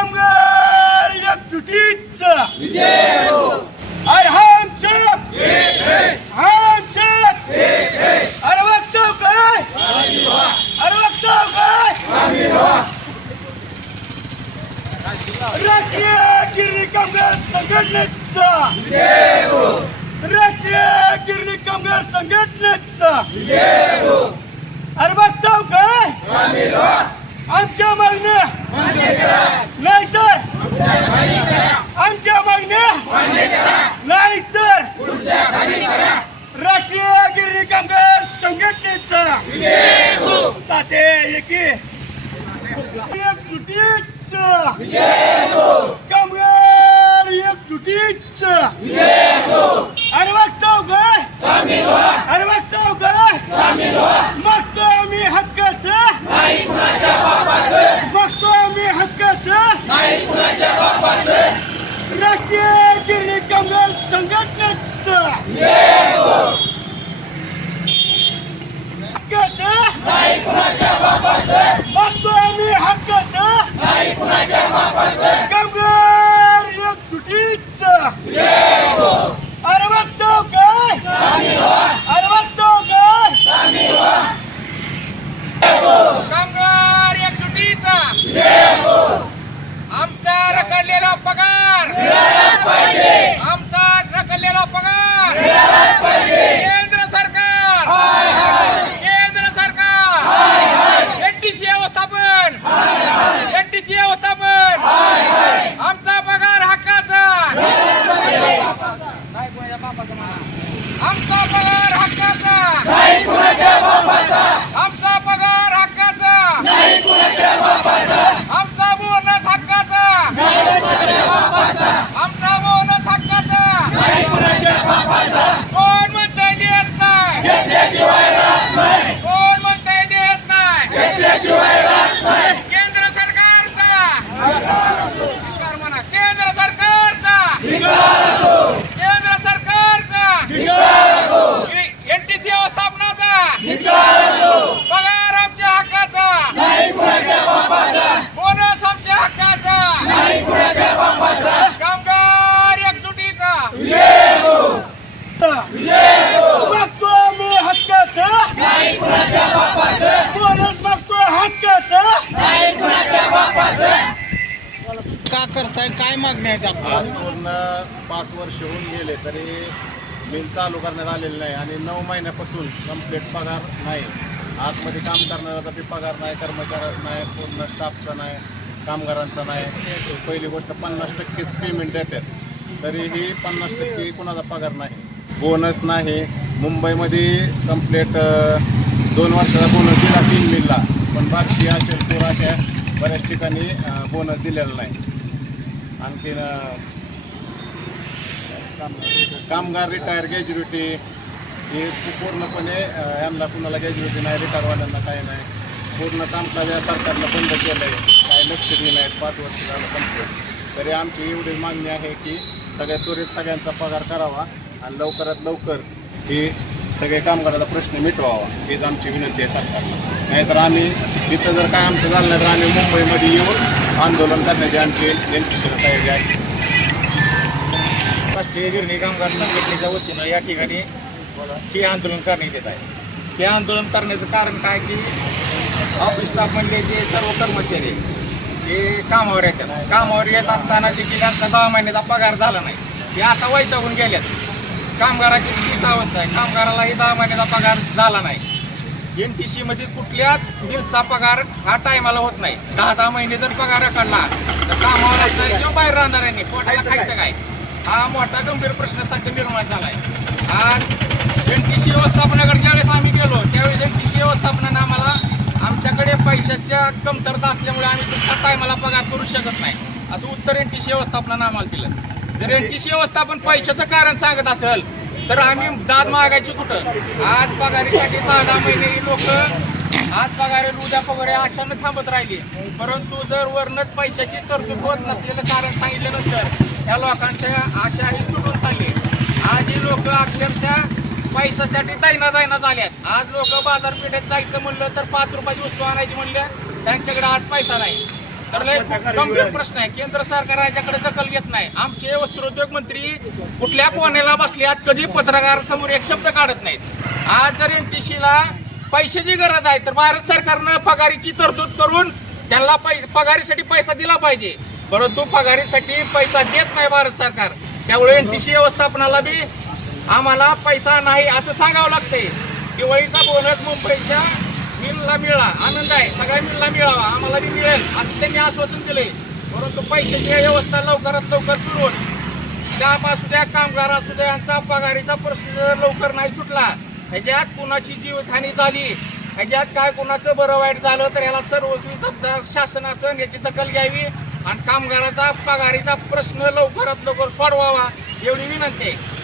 कामगार एकजुटीचा अरे हा आमचं. हा आमच्या अरे वागतो काय? अरे वागतो काय? राष्ट्रीय गिरणी कामगार संघटनेचा. राष्ट्रीय गिरणी कामगार संघटनेचा. अरे बघतो काय? आमच्या मागण्या नाहीतर आमच्या मागण्या नाहीतर राष्ट्रीय गिरणी कामगार संघटनेचा ताते एकी एकजुटीचा कामगार एकजुटीचा अरे बघतो काय अरे बघतो काय मागतो आम्ही हक्काचं मागतो आम्ही हक्काचं राष्ट्रीय गिरणी कामगार संघटनेचं हक्काचं मागतो आम्ही हक्काचं कामगार एकजुटीचं अरे बघतो काय अरे बघतो काय कामगार एकजुटीचा आमचा रखडलेला पगार आमचा रखडलेला पगार केंद्र सरकार केंद्र सरकार एनटीसी व्यवस्थापन एनटीसी व्यवस्थापन आमचा पगार हक्काचा आमचा पगार हक्काचा. आमचा पगार हक्काचा. आमचा बोनस हक्काचा. आमचा बोनस हक्काचा. कोण म्हणताय देत नाही. कोण म्हणताय देत नाही. केंद्र सरकारचा सरकार म्हणा केंद्र सरकारचा केंद्र सरकारचा एनटीसी व्यवस्थापनाचा पगार आमच्या हक्काचा बोनस आमच्या हक्काचा कामगार एकजुटीचा मागतो आम्ही हक्काचं बोनस मागतो हक्काचं का करताय? काय मागण्या आहेत आपल्या आज पूर्ण पाच वर्ष होऊन गेले तरी मिल चालू करण्यात आलेली नाही आणि नऊ महिन्यापासून कंप्लीट पगार नाही. आतमध्ये काम करणाऱ्याचा बी पगार नाही कर्मचाऱ्याचा नाही पूर्ण स्टाफचा नाही कामगारांचा नाही. पहिली गोष्ट पन्नास टक्केच पेमेंट देतात. तरीही पन्नास टक्के कुणाचा पगार नाही. बोनस नाही. मुंबईमध्ये कंप्लीट दोन वर्षाचा बोनस दिला तीन मिलला पण बाकी असेल पुराच्या बऱ्याच ठिकाणी बोनस दिलेला नाही. आणखीन कामगार रिटायर गॅज्युटी हे पूर्णपणे यांना कुणाला गॅज्युटी नाही रिटायरवाल्यांना काही नाही. पूर्ण कामकाज या सरकारनं बंद केलं आहे काही लक्ष दिलं आहे पाच वर्ष झालं कंप्लीट तरी आमची एवढी मागणी आहे की सगळ्या त्वरित सगळ्यांचा पगार करावा आणि लवकरात लवकर ही सगळे कामगाराचा प्रश्न मिटवावा. हीच आमची विनंती आहे सरकारला. नाहीतर आम्ही तिथं जर काय आमचं झालं तर आम्ही मुंबईमध्ये येऊन आंदोलन करण्याची आमची नेमकी तयारी आहे राष्ट्रीय गिरणी कामगार संघटनेच्या वतीनं या ठिकाणी ते आंदोलन करण्यात येत आहे ते आंदोलन करण्याचं कारण काय की ऑफिस स्टाफमधले जे सर्व कर्मचारी हे कामावर येतात। कामावर येत असताना जे की त्यांचा दहा महिन्याचा पगार झाला नाही. ते आता वैतागून गेल्यात कामगाराची तीच अवस्था आहे. कामगारालाही दहा महिन्याचा पगार झाला नाही. एन टी सीमध्ये कुठल्याच बिलचा पगार हा टायमाला होत नाही. दहा दहा महिने जर पगार काढला तर कामावर असणार किंवा बाहेर राहणार आहे पोटाला खायचं काय? हा मोठा गंभीर प्रश्न सध्या निर्माण झाला आहे आज एन टी सी व्यवस्थापनाकडे ज्यावेळेस आम्ही गेलो त्यावेळेस एन टी सी व्यवस्थापनानं आम्हाला आमच्याकडे पैशाच्या कमतरता असल्यामुळे आम्ही तुमचा टायमाला पगार करू शकत नाही. असं उत्तर एन टी सी व्यवस्थापनानं आम्हाला दिलं. जर एन टी सी व्यवस्थापन पैशाचं कारण सांगत असेल तर आम्ही दाद मागायची कुठं? आज पगारीसाठी दहा दहा महिने लोक आज पगार उद्या पगारे अशानं थांबत राहिली. परंतु जर वरणच पैशाची तरतूद होत नसलेलं कारण सांगितल्यानंतर त्या लोकांच्या आशाही सुटून चालली. आज ही लोक अक्षरशः पैशासाठी दैना दैना झाल्यात. आज लोक बाजारपेठेत जायचं म्हणलं तर पाच रुपयाची वस्तू आणायची म्हणलं त्यांच्याकडे आज पैसा नाही. तर गंभीर प्रश्न आहे. केंद्र सरकार याच्याकडे दखल घेत नाही. आमचे वस्त्रोद्योग मंत्री कुठल्या बसले बसल्यात? कधी पत्रकार समोर एक शब्द काढत नाहीत. आज जर एनटीसीला पैशाची गरज आहे तर भारत सरकारनं पगारीची तरतूद करून त्यांना पै पगारीसाठी पैसा दिला पाहिजे. परंतु पगारीसाठी पैसा देत नाही भारत सरकार. त्यामुळे एनटीसी व्यवस्थापनाला बी आम्हाला पैसा नाही असं सांगावं लागतंय. दिवाळीचा बोनस मुंबईच्या मिलला मिळाला. आनंद आहे. सगळ्या मिलला मिळावा. आम्हाला बी मिळेल. असं त्यांनी आश्वासन दिले परंतु पैशाची व्यवस्था लवकरात लवकर सुरू स्टाफ असू द्या कामगार असू द्या यांचा पगारीचा प्रश्न जर लवकर नाही सुटला ह्याच्यात कुणाची जीवितहानी झाली ह्याच्यात काय कुणाचं बरं वाईट झालं तर ह्याला सर्वस्वी जबाबदार शासनाचं याची दखल घ्यावी आणि कामगाराचा पगारीचा प्रश्न लवकरात लवकर सोडवावा एवढी विनंती आहे.